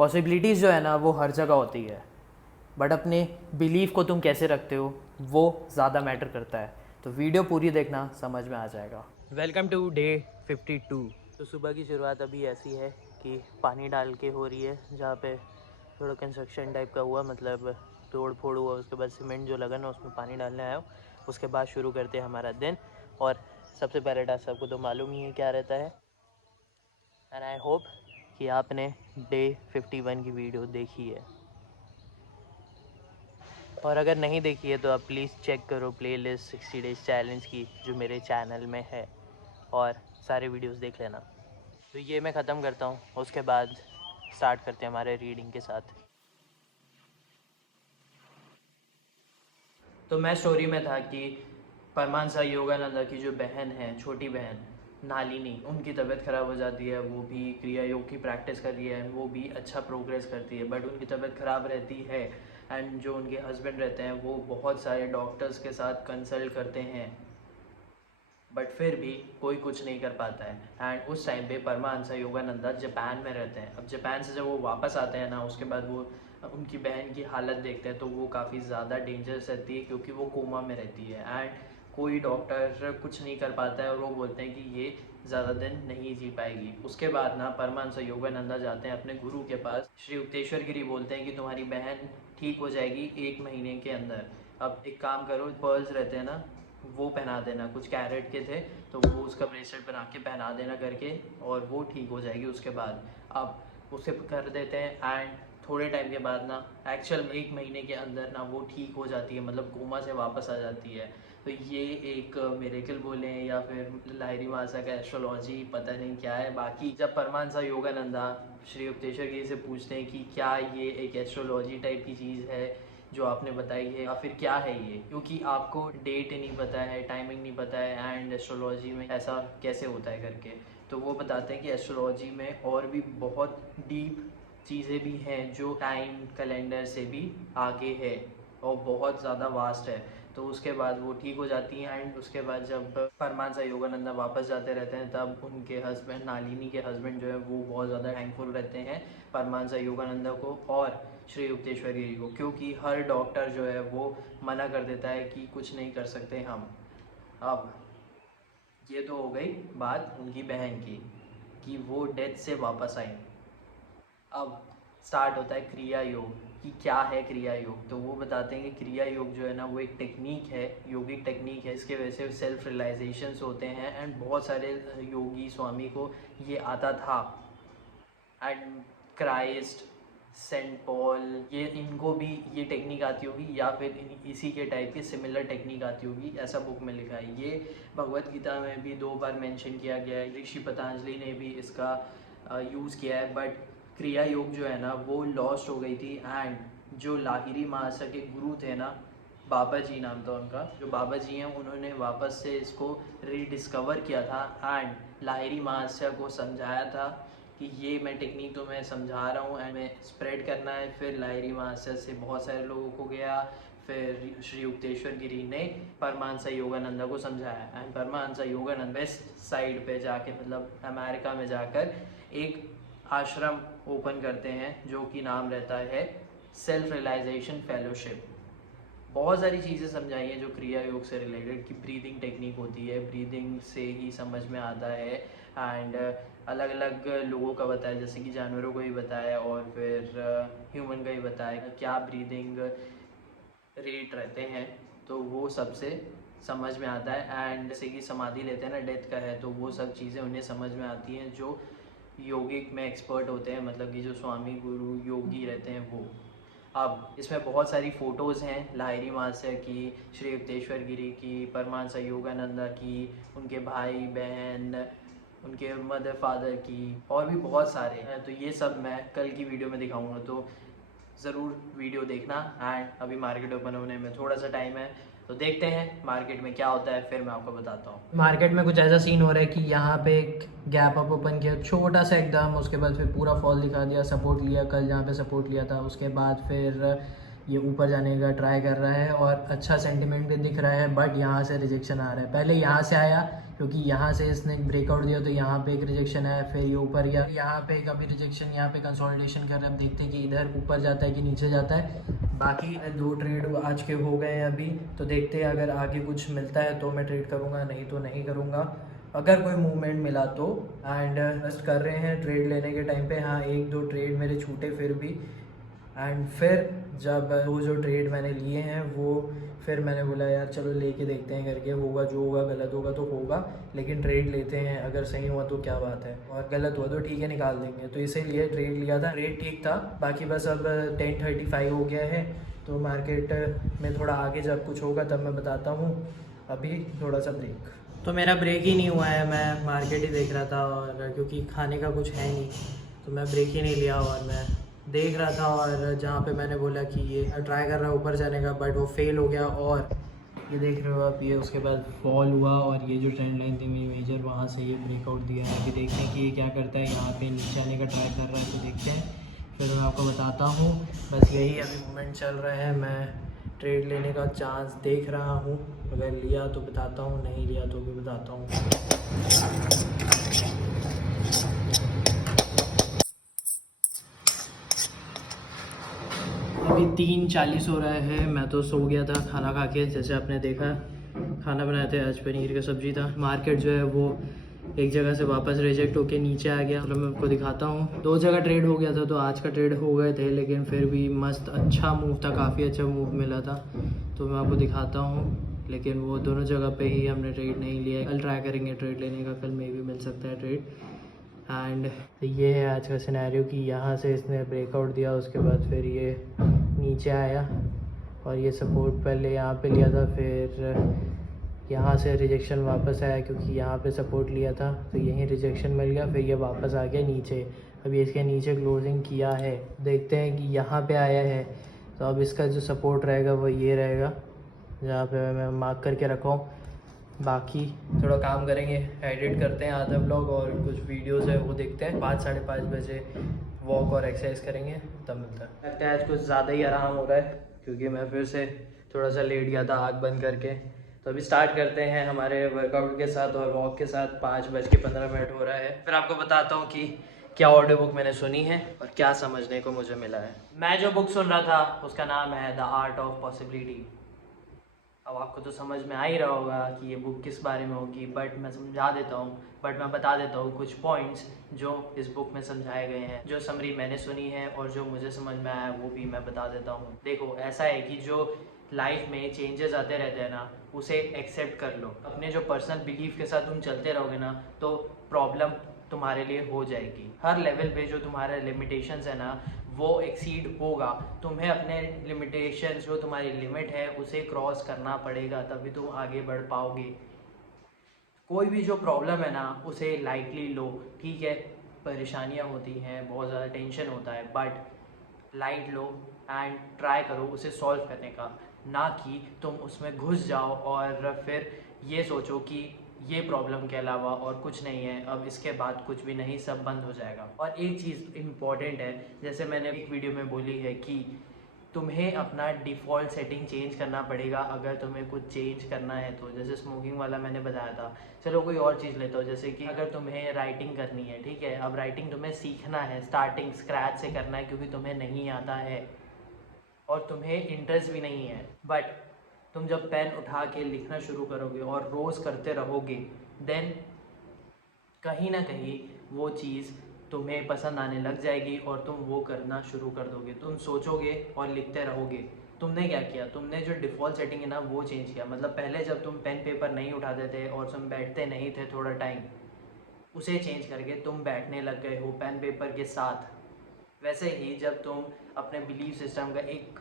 Possibilities जो है ना वो हर जगह होती है, बट अपने बिलीफ को तुम कैसे रखते हो वो ज़्यादा मैटर करता है। तो वीडियो पूरी देखना, समझ में आ जाएगा। Welcome to day 52। तो सुबह की शुरुआत अभी ऐसी है कि पानी डाल के हो रही है, जहाँ पे थोड़ा कंस्ट्रक्शन टाइप का हुआ, मतलब तोड़ फोड़ हुआ, उसके बाद सीमेंट जो लगा ना उसमें पानी डालने आया हूँ। उसके बाद शुरू करते हैं हमारा दिन। और सबसे पहले टास्क सबको तो मालूम ही है क्या रहता है, एंड आई होप कि आपने डे 51 की वीडियो देखी है, और अगर नहीं देखी है तो आप प्लीज़ चेक करो प्लेलिस्ट 60 डेज चैलेंज की जो मेरे चैनल में है, और सारे वीडियोस देख लेना। तो ये मैं ख़त्म करता हूँ, उसके बाद स्टार्ट करते हैं हमारे रीडिंग के साथ। तो मैं स्टोरी में था कि परमानसा योगानंदा की जो बहन है, छोटी बहन नालिनी, उनकी तबीयत ख़राब हो जाती है। वो भी क्रिया योग की प्रैक्टिस कर रही है, वो भी अच्छा प्रोग्रेस करती है, बट उनकी तबीयत ख़राब रहती है। एंड जो उनके हस्बैंड रहते हैं वो बहुत सारे डॉक्टर्स के साथ कंसल्ट करते हैं, बट फिर भी कोई कुछ नहीं कर पाता है। एंड उस टाइम पे परमहंस योगानंदा जापान में रहते हैं। अब जापान से जब वो वापस आते हैं ना, उसके बाद वो उनकी बहन की हालत देखते हैं तो वो काफ़ी ज़्यादा डेंजरस रहती है, क्योंकि वो कोमा में रहती है एंड कोई डॉक्टर कुछ नहीं कर पाता है, और वो बोलते हैं कि ये ज़्यादा दिन नहीं जी पाएगी। उसके बाद ना परमहंस योगानंदा जाते हैं अपने गुरु के पास, श्री युक्तेश्वर गिरी। बोलते हैं कि तुम्हारी बहन ठीक हो जाएगी 1 महीने के अंदर। अब एक काम करो, पर्ल्स रहते हैं ना वो पहना देना, कुछ कैरेट के थे तो वो उसका ब्रेसलेट बना के पहना देना करके, और वो ठीक हो जाएगी। उसके बाद अब उसे कर देते हैं, एंड थोड़े टाइम के बाद ना, एक्चुअल 1 महीने के अंदर ना वो ठीक हो जाती है, मतलब कोमा से वापस आ जाती है। तो ये एक मिरेकल बोले या फिर लाहिरी मासा का एस्ट्रोलॉजी, पता नहीं क्या है। बाकी जब परमानसा योगानंदा श्री युक्तेश्वर गिरी से पूछते हैं कि क्या ये एक एस्ट्रोलॉजी टाइप की चीज़ है जो आपने बताई है, या फिर क्या है ये, क्योंकि आपको डेट नहीं पता है, टाइमिंग नहीं पता है, एंड एस्ट्रोलॉजी में ऐसा कैसे होता है करके। तो वो बताते हैं कि एस्ट्रोलॉजी में और भी बहुत डीप चीज़ें भी हैं जो टाइम कैलेंडर से भी आगे है और बहुत ज़्यादा वास्ट है। तो उसके बाद वो ठीक हो जाती हैं, एंड उसके बाद जब परमानसा योगानंदा वापस जाते रहते हैं तब उनके हस्बैंड, नालिनी के हस्बैंड जो है वो बहुत ज़्यादा थैंकफुल रहते हैं परमानसा योगानंदा को और श्री युक्तेश्वर गिरी को, क्योंकि हर डॉक्टर जो है वो मना कर देता है कि कुछ नहीं कर सकते हम। अब ये तो हो गई बात उनकी बहन की कि वो डेथ से वापस आई। अब स्टार्ट होता है क्रिया योग कि क्या है क्रिया योग। तो वो बताते हैं कि क्रिया योग जो है ना वो एक टेक्निक है, योगिक टेक्निक है। इसके वजह से सेल्फ रियलाइजेशंस होते हैं, एंड बहुत सारे योगी स्वामी को ये आता था। एंड क्राइस्ट, सेंट पॉल, ये इनको भी ये टेक्निक आती होगी, या फिर इसी के टाइप की सिमिलर टेक्निक आती होगी, ऐसा बुक में लिखा है। ये भगवत गीता में भी 2 बार मेंशन किया गया है, ऋषि पतंजलि ने भी इसका यूज़ किया है। बट क्रिया योग जो है ना वो लॉस्ट हो गई थी, एंड जो लाहिरी महाशय के गुरु थे ना, बाबा जी नाम था उनका, जो बाबा जी हैं उन्होंने वापस से इसको रीडिस्कवर किया था, एंड लाहिरी महाशय को समझाया था कि ये मैं टेक्निक तो मैं समझा रहा हूँ एंड मैं स्प्रेड करना है। फिर लाहिरी महाशय से बहुत सारे लोगों को गया, फिर श्री युक्तेश्वर गिरी ने परमहंसा योगानंदा को समझाया, and Paramahansa Yogananda west side पे जाके, मतलब अमेरिका में जाकर एक आश्रम ओपन करते हैं जो कि नाम रहता है सेल्फ रियलाइजेशन फेलोशिप। बहुत सारी चीज़ें समझाई हैं जो क्रिया योग से रिलेटेड, कि ब्रीदिंग टेक्निक होती है, ब्रीदिंग से ही समझ में आता है। एंड अलग अलग लोगों का बताया, जैसे कि जानवरों को ही बताया और फिर ह्यूमन का ही बताया क्या ब्रीदिंग रेट रहते हैं, तो वो सबसे समझ में आता है। एंड जैसे कि समाधि लेते हैं ना, डेथ का है, तो वो सब चीज़ें उन्हें समझ में आती हैं जो योगिक में एक्सपर्ट होते हैं, मतलब कि जो स्वामी गुरु योगी रहते हैं वो। अब इसमें बहुत सारी फ़ोटोज़ हैं लाहिरी महाशय की, श्री युक्तेश्वर गिरी की, परमहंस योगानंदा की, उनके भाई बहन, उनके मदर फादर की, और भी बहुत सारे हैं। तो ये सब मैं कल की वीडियो में दिखाऊंगा, तो ज़रूर वीडियो देखना। एंड अभी मार्केट ओपन होने में थोड़ा सा टाइम है, तो देखते हैं मार्केट में क्या होता है, फिर मैं आपको बताता हूँ। मार्केट में कुछ ऐसा सीन हो रहा है कि यहाँ पे एक गैप अप ओपन किया छोटा सा एकदम, उसके बाद फिर पूरा फॉल दिखा दिया, सपोर्ट लिया, कल जहाँ पे सपोर्ट लिया था, उसके बाद फिर ये ऊपर जाने का ट्राई कर रहा है और अच्छा सेंटिमेंट भी दिख रहा है, बट यहाँ से रिजेक्शन आ रहा है। पहले यहाँ से आया, क्योंकि यहाँ से इसने ब्रेकआउट दिया तो यहाँ पे एक रिजेक्शन है, फिर ये ऊपर गया, यहाँ पे कभी रिजेक्शन, यहाँ पे कंसोलिडेशन कर रहे हैं। अब देखते हैं कि इधर ऊपर जाता है कि नीचे जाता है। बाकी 2 ट्रेड आज के हो गए हैं अभी, तो देखते हैं अगर आगे कुछ मिलता है तो मैं ट्रेड करूँगा, नहीं तो नहीं करूँगा। अगर कोई मूवमेंट मिला तो एंड इन्वेस्ट कर रहे हैं ट्रेड लेने के टाइम पे। हाँ, 1-2 ट्रेड मेरे छूटे फिर भी, एंड फिर जब वो जो ट्रेड मैंने लिए हैं वो फिर मैंने बोला यार चलो लेके देखते हैं करके, होगा जो होगा, गलत होगा तो होगा, लेकिन ट्रेड लेते हैं, अगर सही हुआ तो क्या बात है, और गलत हुआ तो ठीक है निकाल देंगे। तो इसीलिए ट्रेड लिया था, रेट ठीक था। बाकी बस अब 10:35 हो गया है, तो मार्केट में थोड़ा आगे जब कुछ होगा तब मैं बताता हूँ। अभी थोड़ा सा ब्रेक, तो मेरा ब्रेक ही नहीं हुआ है, मैं मार्केट ही देख रहा था, और क्योंकि खाने का कुछ है नहीं तो मैं ब्रेक ही नहीं लिया, और मैं देख रहा था। और जहाँ पे मैंने बोला कि ये ट्राई कर रहा है ऊपर जाने का, बट वो फेल हो गया। और ये देख रहे हो आप, ये उसके बाद फॉल हुआ, और ये जो ट्रेंड लाइन थी मेरी मेजर, वहाँ से ये ब्रेकआउट दिया है। अभी देखते हैं कि ये क्या करता है, यहाँ पे नीचे आने का ट्राई कर रहा है, तो देखते हैं, फिर मैं आपको बताता हूँ। बस यही अभी मूवमेंट चल रहा है, मैं ट्रेड लेने का चांस देख रहा हूँ, अगर लिया तो बताता हूँ, नहीं लिया तो भी बताता हूँ। अभी 3:40 हो रहा है, मैं तो सो गया था खाना खा के। जैसे आपने देखा, खाना बनाए थे आज, पनीर की सब्ज़ी था। मार्केट जो है वो एक जगह से वापस रिजेक्ट होके नीचे आ गया। तो मैं आपको दिखाता हूँ, 2 जगह ट्रेड हो गया था, तो आज का ट्रेड हो गए थे, लेकिन फिर भी मस्त अच्छा मूव था, काफ़ी अच्छा मूव मिला था। तो मैं आपको दिखाता हूँ, लेकिन वो दोनों जगह पे ही हमने ट्रेड नहीं लिया। कल ट्राई करेंगे ट्रेड लेने का, कल में भी मिल सकता है ट्रेड। एंड ये है आज का सिनेरियो कि यहाँ से इसने ब्रेकआउट दिया, उसके बाद फिर ये नीचे आया, और ये सपोर्ट पहले यहाँ पे लिया था, फिर यहाँ से रिजेक्शन वापस आया, क्योंकि यहाँ पे सपोर्ट लिया था तो यहीं रिजेक्शन मिल गया, फिर ये वापस आ गया नीचे। अभी इसके नीचे क्लोजिंग किया है, देखते हैं कि यहाँ पे आया है, तो अब इसका जो सपोर्ट रहेगा वो ये रहेगा, जहाँ पे मैं मार्क करके रखा हूँ। बाकी थोड़ा काम करेंगे, एडिट करते हैं आधा ब्लॉग, और कुछ वीडियोस है वो देखते हैं। 5-5:30 बजे वॉक और एक्सरसाइज करेंगे, तब मिलता है। लगता है आज कुछ ज़्यादा ही आराम हो रहा है, क्योंकि मैं फिर से थोड़ा सा लेट गया था आँख बंद करके। तो अभी स्टार्ट करते हैं हमारे वर्कआउट के साथ और वॉक के साथ। 5:15 हो रहा है। फिर आपको बताता हूँ कि क्या ऑडियो बुक मैंने सुनी है और क्या समझने को मुझे मिला है। मैं जो बुक सुन रहा था उसका नाम है द आर्ट ऑफ पॉसिबिलिटी। अब आपको तो समझ में आ ही रहा होगा कि ये बुक किस बारे में होगी, बट मैं समझा देता हूँ, मैं बता देता हूँ कुछ पॉइंट्स जो इस बुक में समझाए गए हैं, जो समरी मैंने सुनी है और जो मुझे समझ में आया वो भी मैं बता देता हूँ। देखो, ऐसा है कि जो लाइफ में चेंजेस आते रहते हैं ना, उसे एक्सेप्ट कर लो। अपने जो पर्सनल बिलीफ के साथ तुम चलते रहोगे ना, तो प्रॉब्लम तुम्हारे लिए हो जाएगी। हर लेवल पे जो तुम्हारा लिमिटेशंस है ना, वो एक्सीड होगा। तुम्हें अपने लिमिटेशन, जो तुम्हारी लिमिट है, उसे क्रॉस करना पड़ेगा, तभी तुम आगे बढ़ पाओगे। कोई भी जो प्रॉब्लम है ना, उसे लाइटली लो। ठीक है, परेशानियाँ होती हैं, बहुत ज़्यादा टेंशन होता है, but light low and try करो उसे सॉल्व करने का, ना कि तुम उसमें घुस जाओ और फिर ये सोचो कि ये प्रॉब्लम के अलावा और कुछ नहीं है, अब इसके बाद कुछ भी नहीं, सब बंद हो जाएगा। और एक चीज़ इम्पॉर्टेंट है, जैसे मैंने एक वीडियो में बोली है कि तुम्हें अपना डिफ़ॉल्ट सेटिंग चेंज करना पड़ेगा अगर तुम्हें कुछ चेंज करना है तो। जैसे स्मोकिंग वाला मैंने बताया था, चलो कोई और चीज़ लेता हूँ, जैसे कि अगर तुम्हें राइटिंग करनी है, ठीक है, अब राइटिंग तुम्हें सीखना है, स्टार्टिंग स्क्रैच से करना है, क्योंकि तुम्हें नहीं आता है और तुम्हें इंटरेस्ट भी नहीं है। बट तुम जब पेन उठा के लिखना शुरू करोगे और रोज़ करते रहोगे, देन कहीं ना कहीं वो चीज़ तुम्हें पसंद आने लग जाएगी और तुम वो करना शुरू कर दोगे। तुम सोचोगे और लिखते रहोगे। तुमने क्या किया, तुमने जो डिफ़ॉल्ट सेटिंग है ना वो चेंज किया। मतलब पहले जब तुम पेन पेपर नहीं उठाते थे और तुम बैठते नहीं थे थोड़ा टाइम, उसे चेंज करके तुम बैठने लग गए हो पेन पेपर के साथ। वैसे ही जब तुम अपने बिलीफ सिस्टम का एक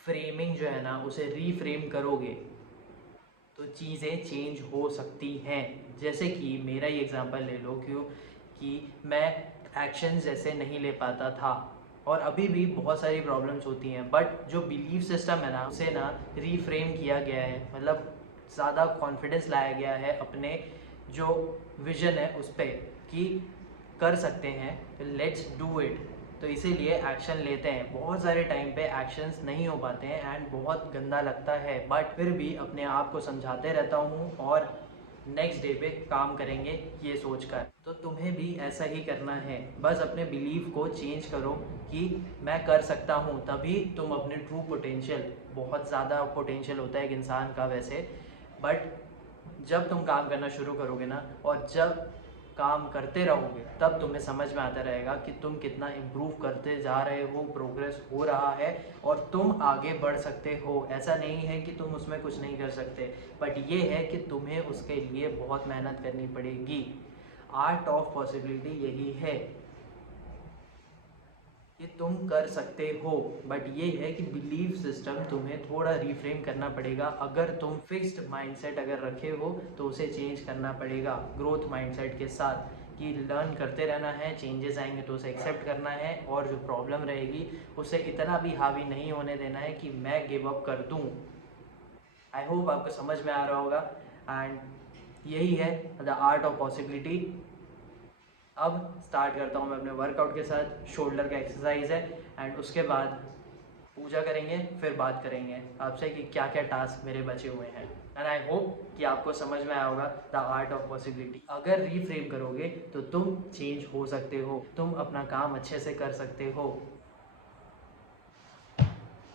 फ्रेमिंग जो है ना, उसे रीफ्रेम करोगे, तो चीज़ें चेंज हो सकती हैं। जैसे कि मेरा ही एग्जांपल ले लो, क्यों कि मैं एक्शन जैसे नहीं ले पाता था और अभी भी बहुत सारी प्रॉब्लम्स होती हैं, बट जो बिलीफ सिस्टम है ना, उसे ना रीफ्रेम किया गया है। मतलब ज़्यादा कॉन्फिडेंस लाया गया है अपने जो विजन है उस पर कि कर सकते हैं, लेट्स डू इट। तो इसीलिए एक्शन लेते हैं। बहुत सारे टाइम पे एक्शंस नहीं हो पाते हैं एंड बहुत गंदा लगता है, बट फिर भी अपने आप को समझाते रहता हूँ और नेक्स्ट डे पे काम करेंगे ये सोचकर। तो तुम्हें भी ऐसा ही करना है, बस अपने बिलीव को चेंज करो कि मैं कर सकता हूँ, तभी तुम अपने ट्रू पोटेंशियल, बहुत ज़्यादा पोटेंशियल होता है एक इंसान का वैसे, बट जब तुम काम करना शुरू करोगे ना और जब काम करते रहोगे तब तुम्हें समझ में आता रहेगा कि तुम कितना इम्प्रूव करते जा रहे हो, प्रोग्रेस हो रहा है और तुम आगे बढ़ सकते हो। ऐसा नहीं है कि तुम उसमें कुछ नहीं कर सकते, बट ये है कि तुम्हें उसके लिए बहुत मेहनत करनी पड़ेगी। आर्ट ऑफ पॉसिबिलिटी यही है कि तुम कर सकते हो, बट ये है कि बिलीफ सिस्टम तुम्हें थोड़ा रिफ्रेम करना पड़ेगा। अगर तुम फिक्स्ड माइंडसेट अगर रखे हो तो उसे चेंज करना पड़ेगा ग्रोथ माइंडसेट के साथ, कि लर्न करते रहना है, चेंजेस आएंगे तो उसे एक्सेप्ट करना है और जो प्रॉब्लम रहेगी उसे इतना भी हावी नहीं होने देना है कि मैं गिव अप कर दूँ। आई होप आपको समझ में आ रहा होगा एंड यही है द आर्ट ऑफ पॉसिबिलिटी। अब स्टार्ट करता हूँ मैं अपने वर्कआउट के साथ। शोल्डर का एक्सरसाइज है एंड उसके बाद पूजा करेंगे, फिर बात करेंगे आपसे कि क्या क्या टास्क मेरे बचे हुए हैं। एंड आई होप कि आपको समझ में आया होगा द आर्ट ऑफ पॉसिबिलिटी। अगर रीफ्रेम करोगे तो तुम चेंज हो सकते हो, तुम अपना काम अच्छे से कर सकते हो।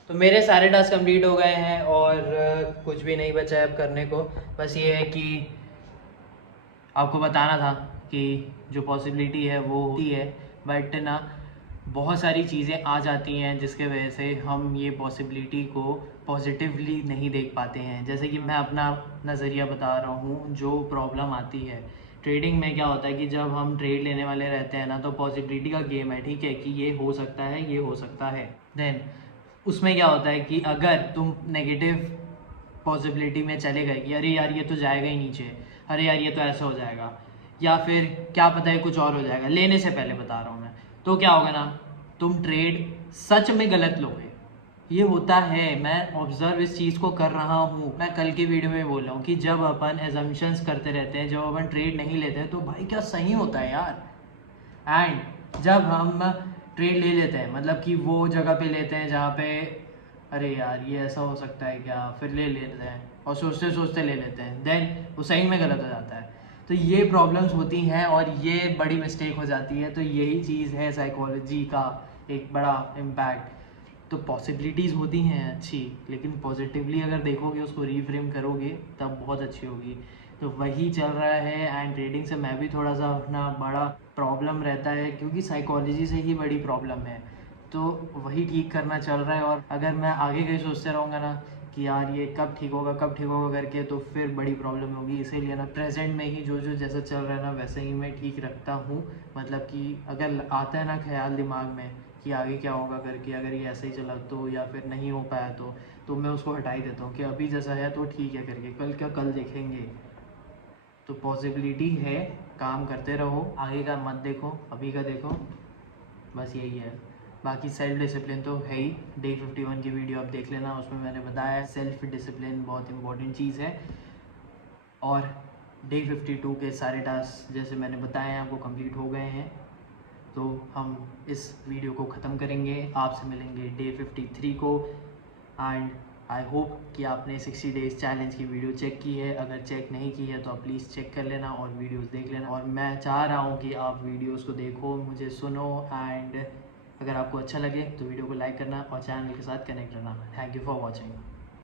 तो मेरे सारे टास्क कंप्लीट हो गए हैं और कुछ भी नहीं बचा है अब करने को। बस ये है कि आपको बताना था कि जो पॉसिबिलिटी है वो होती है, बट ना बहुत सारी चीज़ें आ जाती हैं जिसके वजह से हम ये पॉसिबिलिटी को पॉजिटिवली नहीं देख पाते हैं। जैसे कि मैं अपना नज़रिया बता रहा हूँ, जो प्रॉब्लम आती है ट्रेडिंग में क्या होता है कि जब हम ट्रेड लेने वाले रहते हैं ना, तो पॉसिबिलिटी का गेम है, ठीक है, कि ये हो सकता है, ये हो सकता है। देन उसमें क्या होता है कि अगर तुम नेगेटिव पॉसिबिलिटी में चले गए कि अरे यार ये तो जाएगा ही नीचे, अरे यार ये तो ऐसा हो जाएगा, या फिर क्या पता है कुछ और हो जाएगा, लेने से पहले बता रहा हूँ मैं, तो क्या होगा ना, तुम ट्रेड सच में गलत लोगे। ये होता है, मैं ऑब्जर्व इस चीज़ को कर रहा हूँ। मैं कल की वीडियो में बोल रहा हूँ कि जब अपन एजम्पशंस करते रहते हैं, जब अपन ट्रेड नहीं लेते हैं, तो भाई क्या सही होता है यार। एंड जब हम ट्रेड ले लेते हैं, मतलब कि वो जगह पे लेते हैं जहाँ पे अरे यार ये ऐसा हो सकता है क्या, फिर ले लेते हैं और सोचते सोचते ले लेते हैं, देन वो सही में गलत हो जाता है। तो ये प्रॉब्लम्स होती हैं और ये बड़ी मिस्टेक हो जाती है। तो यही चीज़ है साइकोलॉजी का एक बड़ा इम्पैक्ट। तो पॉसिबिलिटीज़ होती हैं अच्छी, लेकिन पॉजिटिवली अगर देखोगे, उसको रीफ्रेम करोगे, तब बहुत अच्छी होगी। तो वही चल रहा है एंड ट्रेडिंग से मैं भी थोड़ा सा अपना बड़ा प्रॉब्लम रहता है, क्योंकि साइकोलॉजी से ही बड़ी प्रॉब्लम है। तो वही ठीक करना चल रहा है, और अगर मैं आगे कहीं सोचते रहूँगा ना कि यार ये कब ठीक होगा, कब ठीक होगा करके, तो फिर बड़ी प्रॉब्लम होगी। इसीलिए ना प्रेजेंट में ही जो जो जैसा चल रहा है ना, वैसे ही मैं ठीक रखता हूँ। मतलब कि अगर आता है ना ख्याल दिमाग में कि आगे क्या होगा करके, अगर ये ऐसे ही चला तो, या फिर नहीं हो पाया तो मैं उसको हटा ही देता हूँ कि अभी जैसा है तो ठीक है करके, कल क्या कल देखेंगे। तो पॉसिबिलिटी है, काम करते रहो, आगे का मत देखो, अभी का देखो, बस यही है। बाकी सेल्फ डिसिप्लिन तो है ही। डे 51 की वीडियो आप देख लेना, उसमें मैंने बताया सेल्फ डिसिप्लिन बहुत इंपॉर्टेंट चीज़ है। और डे 52 के सारे टास्क जैसे मैंने बताए हैं आपको कंप्लीट हो गए हैं। तो हम इस वीडियो को ख़त्म करेंगे, आपसे मिलेंगे डे 53 को। एंड आई होप कि आपने 60 डेज़ चैलेंज की वीडियो चेक की है। अगर चेक नहीं की है तो आप प्लीज़ चेक कर लेना और वीडियोस देख लेना। और मैं चाह रहा हूँ कि आप वीडियोस को देखो, मुझे सुनो, एंड अगर आपको अच्छा लगे तो वीडियो को लाइक करना और चैनल के साथ कनेक्ट रहना। Thank you for watching.